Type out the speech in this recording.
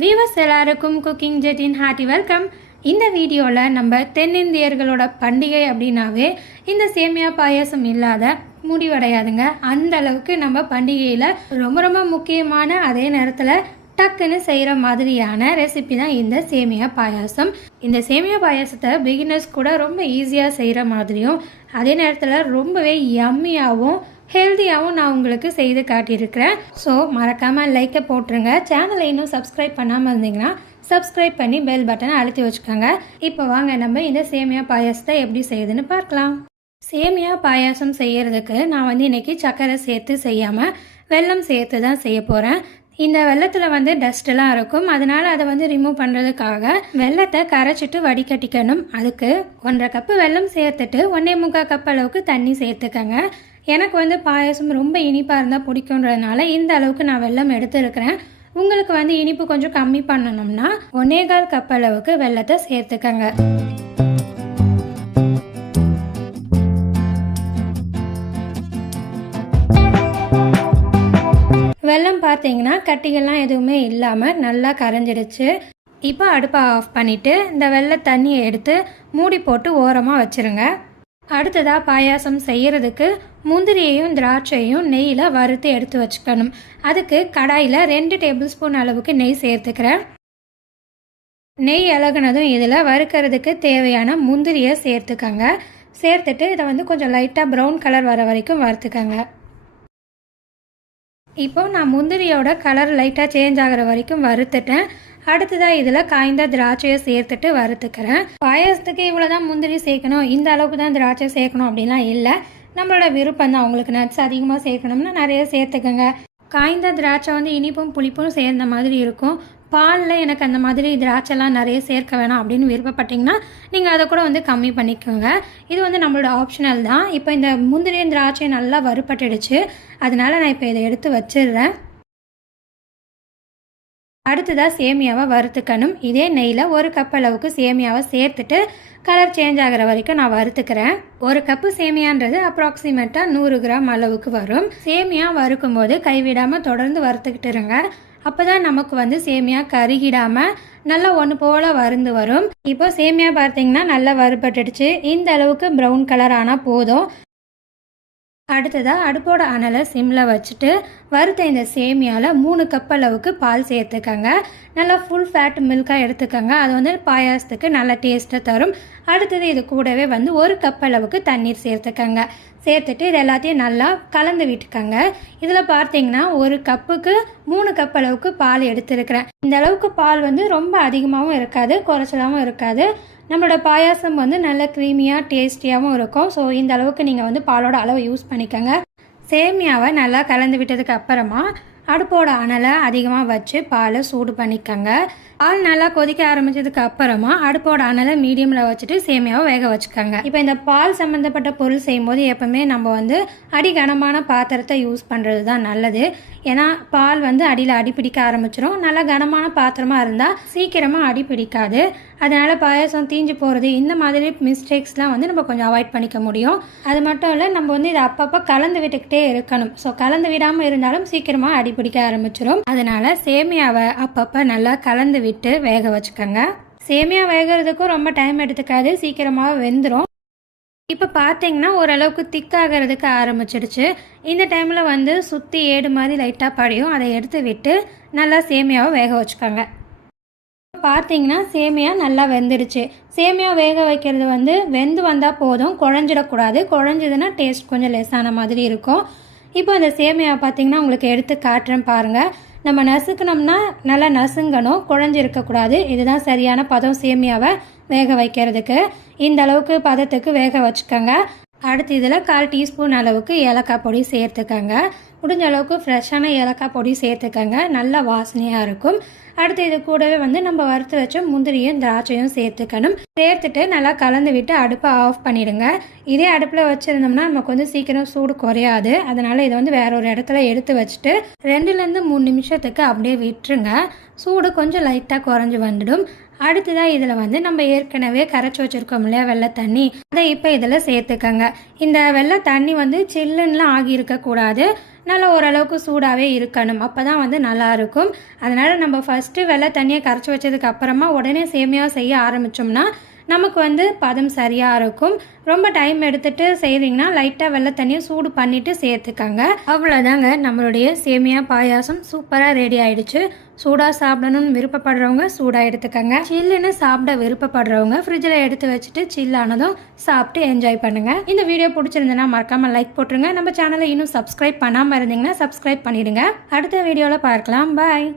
Viewers எல்லாருக்கும் cooking ஜெட்டின் hearty welcome. இந்த வீடியோவில் நம்ம தென்னிந்தியர்களோட பண்டிகை அப்படின்னாவே இந்த சேமியா பாயாசம் இல்லாத முடிவடையாதுங்க. அந்த அளவுக்கு நம்ம பண்டிகையில் ரொம்ப ரொம்ப முக்கியமான அதே நேரத்தில் டக்குன்னு செய்கிற மாதிரியான ரெசிபி தான் இந்த சேமியா பாயாசம். இந்த சேமியா பாயாசத்தை பிகினர்ஸ் கூட ரொம்ப ஈஸியாக செய்கிற மாதிரியும் அதே நேரத்தில் ரொம்பவே யம்மியாகவும் ஹெல்த்தியாகவும் நான் உங்களுக்கு செய்து காட்டியிருக்கிறேன். ஸோ மறக்காமல் லைக்கை போட்டுருங்க. சேனலை இன்னும் சப்ஸ்கிரைப் பண்ணாமல் இருந்தீங்கன்னா சப்ஸ்கிரைப் பண்ணி பெல் பட்டனை அழுத்தி வச்சுக்கோங்க. இப்போ வாங்க நம்ம இந்த சேமியா பாயாசத்தை எப்படி செய்யுதுன்னு பார்க்கலாம். சேமியா பாயாசம் செய்கிறதுக்கு நான் இன்றைக்கி சர்க்கரை சேர்த்து செய்யாமல் வெல்லம் சேர்த்து தான் செய்ய போகிறேன். இந்த வெள்ளத்தில் டஸ்ட்டெல்லாம் இருக்கும், அதனால் அதை ரிமூவ் பண்ணுறதுக்காக வெள்ளத்தை கரைச்சிட்டு வடிகட்டிக்கணும். அதுக்கு 1.5 கப்பு வெல்லம் சேர்த்துட்டு 1.25 கப் அளவுக்கு தண்ணி சேர்த்துக்கங்க. எனக்கு பாயாசம் ரொம்ப இனிப்பாக இருந்தால் பிடிக்குன்றதுனால இந்த அளவுக்கு நான் வெல்லம் எடுத்துருக்கிறேன். உங்களுக்கு இனிப்பு கொஞ்சம் கம்மி பண்ணணும்னா 1.25 கப் அளவுக்கு வெல்லத்தை சேர்த்துக்கங்க. வெல்லம் பார்த்தீங்கன்னா கட்டிகள்லாம் எதுவுமே இல்லாமல் நல்லா கரைஞ்சிடுச்சு. இப்போ அடுப்பை ஆஃப் பண்ணிவிட்டு இந்த வெள்ளை தண்ணியை எடுத்து மூடி போட்டு ஓரமாக வச்சுருங்க. அடுத்ததாக பாயாசம் செய்கிறதுக்கு முந்திரியையும் திராட்சையும் நெய்யில் வறுத்து எடுத்து வச்சுக்கணும். அதுக்கு கடாயில் 2 டேபிள் ஸ்பூன் அளவுக்கு நெய் சேர்த்துக்கிறேன். நெய் இலகுனதும் இதில் வறுக்கிறதுக்கு தேவையான முந்திரியை சேர்த்துக்கங்க. சேர்த்துட்டு இதை கொஞ்சம் லைட்டாக ப்ரௌன் கலர் வர வரைக்கும் வறுத்துக்கங்க. இப்போ நான் முந்திரியோட கலர் லைட்டாக சேஞ்ச் ஆகிற வரைக்கும் வறுத்துட்டேன். அடுத்ததாக இதில் காய்ந்த திராட்சையை சேர்த்துட்டு வறுத்துக்கிறேன். பாயாசத்துக்கு இவ்வளோ தான் முந்திரி சேர்க்கணும், இந்த அளவுக்கு தான் திராட்சை சேர்க்கணும் அப்படின்லாம் இல்லை. நம்மளோட விருப்பம் தான். உங்களுக்கு நட்ஸ் அதிகமாக சேர்க்கணும்னா நிறைய சேர்த்துக்கோங்க. காய்ந்த திராட்சை இனிப்பும் புளிப்பும் சேர்ந்த மாதிரி இருக்கும். பாலில் எனக்கு அந்த மாதிரி திராட்சைலாம் நிறைய சேர்க்க வேணாம் அப்படின்னு விருப்பப்பட்டிங்கன்னா நீங்கள் அதை கூட கம்மி பண்ணிக்கோங்க. இது நம்மளோட ஆப்ஷனல் தான். இப்போ இந்த முந்திரியும் திராட்சையும் நல்லா வறுபட்டுடுச்சு, அதனால் நான் இப்போ இதை எடுத்து வச்சிடுறேன். அடுத்ததாக சேமியாவை வறுத்துக்கணும். இதே நெய்யில் 1 கப் அளவுக்கு சேமியாவை சேர்த்துட்டு கலர் சேஞ்ச் ஆகிற வரைக்கும் நான் வறுத்துக்கிறேன். 1 கப்பு சேமியான்றது அப்ராக்சிமேட்டாக 100 கிராம் அளவுக்கு வரும். சேமியா வறுக்கும் போது கைவிடாமல் தொடர்ந்து வறுத்துக்கிட்டு இருங்க. அப்போ தான் நமக்கு சேமியா கருகிடாமல் நல்லா ஒன்று போல் வறுந்து வரும். இப்போ சேமியா பார்த்தீங்கன்னா நல்லா வறுபட்டுடுச்சு. இந்த அளவுக்கு ப்ரௌன் கலர் ஆனால் போதும். அடுத்ததாக அடுப்போட அனலை சிம்மில் வச்சுட்டு வறுத்த இந்த சேமியாவில் 3 கப் அளவுக்கு பால் சேர்த்துக்கங்க. நல்லா ஃபுல் ஃபேட் மில்காக எடுத்துக்கோங்க. அது பாயாசத்துக்கு நல்ல டேஸ்ட்டை தரும். அடுத்தது இது கூடவே 1 கப் அளவுக்கு தண்ணீர் சேர்த்துக்கங்க. சேர்த்துட்டு இது எல்லாத்தையும் நல்லா கலந்து விட்டுக்கங்க. இதில் பார்த்தீங்கன்னா 1 கப்புக்கு 3 கப் அளவுக்கு பால் எடுத்துருக்கிறேன். இந்த அளவுக்கு பால் ரொம்ப அதிகமாகவும் இருக்காது, குறைச்சலாகவும் இருக்காது. நம்மளோட பாயாசம் நல்ல க்ரீமியாக டேஸ்டியாகவும் இருக்கும். ஸோ இந்த அளவுக்கு நீங்கள் பாலோட அளவு யூஸ் பண்ணிக்கோங்க. சேமியாவை நல்லா கலந்து விட்டதுக்கு அப்புறமா அடுப்போட அனலை அதிகமாக வச்சு பாலை சூடு பண்ணிக்கோங்க. பால் நல்லா கொதிக்க ஆரம்பித்ததுக்கு அப்புறமா அடுப்போட அனலை மீடியமில் வச்சுட்டு சேமியாவை வேக வச்சுக்கோங்க. இப்போ இந்த பால் சம்மந்தப்பட்ட பொருள் செய்யும்போது எப்போவுமே நம்ம அடிகனமான பாத்திரத்தை யூஸ் பண்ணுறது தான் நல்லது. ஏன்னா பால் அடியில் அடிப்பிடிக்க ஆரம்பிச்சிடும். நல்லா கனமான பாத்திரமாக இருந்தால் சீக்கிரமாக அடிப்பிடிக்காது. அதனால் பாயாசம் தீஞ்சு போகிறது இந்த மாதிரி மிஸ்டேக்ஸ்லாம் நம்ம கொஞ்சம் அவாய்ட் பண்ணிக்க முடியும். அது மட்டும் இல்லை, நம்ம இதை அப்பப்போ கலந்து விட்டுக்கிட்டே இருக்கணும். ஸோ கலந்து விடாமல் இருந்தாலும் சீக்கிரமாக அடிப்பிடிக்க ஆரம்பிச்சிடும். அதனால் சேமியாவை அப்பப்போ நல்லா கலந்து விட்டு வேக வச்சுக்கோங்க. சேமியா வேகிறதுக்கும் ரொம்ப டைம் எடுத்துக்காது, சீக்கிரமாக வெந்துடும். இப்போ பார்த்தீங்கன்னா ஓரளவுக்கு திக்காகிறதுக்கு ஆரம்பிச்சிடுச்சு. இந்த டைமில் சுற்றி ஏடு மாதிரி லைட்டாக படியும், அதை எடுத்து விட்டு நல்லா சேமியாவை வேக வச்சுக்கோங்க. பார்த்தீங்கன்னா சேமியா நல்லா வெந்துடுச்சு. சேமியா வேக வைக்கிறது வெந்து வந்தால் போதும், குழஞ்சிடக்கூடாது. குழஞ்சதுன்னா டேஸ்ட் கொஞ்சம் லெஸ்ஸான மாதிரி இருக்கும். இப்போ அந்த சேமியா பார்த்தீங்கன்னா உங்களுக்கு எடுத்து காட்டுறேன் பாருங்கள். நம்ம நசுக்கணும்னா நல்லா நசுங்கணும், குழஞ்சிருக்கக்கூடாது. இதுதான் சரியான பதம் சேமியாவை வேக வைக்கிறதுக்கு. இந்த அளவுக்கு பதத்துக்கு வேக வச்சுக்கோங்க. அடுத்து இதில் 1/4 டீஸ்பூன் அளவுக்கு ஏலக்காய் பொடி சேர்த்துக்கங்க. முடிஞ்ச அளவுக்கு ஃப்ரெஷ்ஷான ஏலக்காய் பொடி சேர்த்துக்கங்க, நல்லா வாசனையாக இருக்கும். அடுத்து இது கூடவே நம்ம வறுத்து வச்ச முந்திரியும் திராட்சையும் சேர்த்துக்கணும். சேர்த்துட்டு நல்லா கலந்து விட்டு அடுப்பை ஆஃப் பண்ணிவிடுங்க. இதே அடுப்பில் வச்சுருந்தோம்னா நமக்கு சீக்கிரம் சூடு குறையாது. அதனால் இதை வேற ஒரு இடத்துல எடுத்து வச்சுட்டு 2லேருந்து 3 நிமிஷத்துக்கு அப்படியே விட்டுருங்க. சூடு கொஞ்சம் லைட்டாக குறைஞ்சி வந்துடும். அடுத்ததாக இதில் நம்ம ஏற்கனவே கரைச்சி வச்சுருக்கோம் இல்லையா வெள்ளை தண்ணி, அதை இப்போ இதில் சேர்த்துக்கங்க. இந்த வெள்ளை தண்ணி சில்லுன்னெலாம் ஆகியிருக்கக்கூடாது. நல்லா ஓரளவுக்கு சூடாகவே இருக்கணும். அப்போ தான் வந்து நல்லாயிருக்கும். அதனால் நம்ம ஃபஸ்ட்டு வெள்ளை தண்ணியை கரைச்சி வச்சதுக்கு அப்புறமா உடனே சேமியாவை செய்ய ஆரம்பித்தோம்னா நமக்கு வந்து பதம் சரியாக இருக்கும். ரொம்ப டைம் எடுத்துகிட்டு செய்கிறீங்கன்னா லைட்டாக வெள்ளை தண்ணியை சூடு பண்ணிவிட்டு சேர்த்துக்கங்க. அவ்வளோதாங்க, நம்மளுடைய சேமியா பாயாசம் சூப்பராக ரெடி ஆகிடுச்சு. சூடாக சாப்பிடணும்னு விருப்பப்படுறவங்க சூடாக எடுத்துக்கங்க. சில்லுன்னு சாப்பிட விருப்பப்படுறவங்க ஃப்ரிட்ஜில் எடுத்து வச்சுட்டு சில்லானதும் சாப்பிட்டு என்ஜாய் பண்ணுங்கள். இந்த வீடியோ பிடிச்சிருந்ததுன்னா மறக்காமல் லைக் போட்டுருங்க. நம்ம சேனலை இன்னும் சப்ஸ்கிரைப் பண்ணாமல் இருந்தீங்கன்னா சப்ஸ்கிரைப் பண்ணிவிடுங்க. அடுத்த வீடியோவில் பார்க்கலாம். பாய்.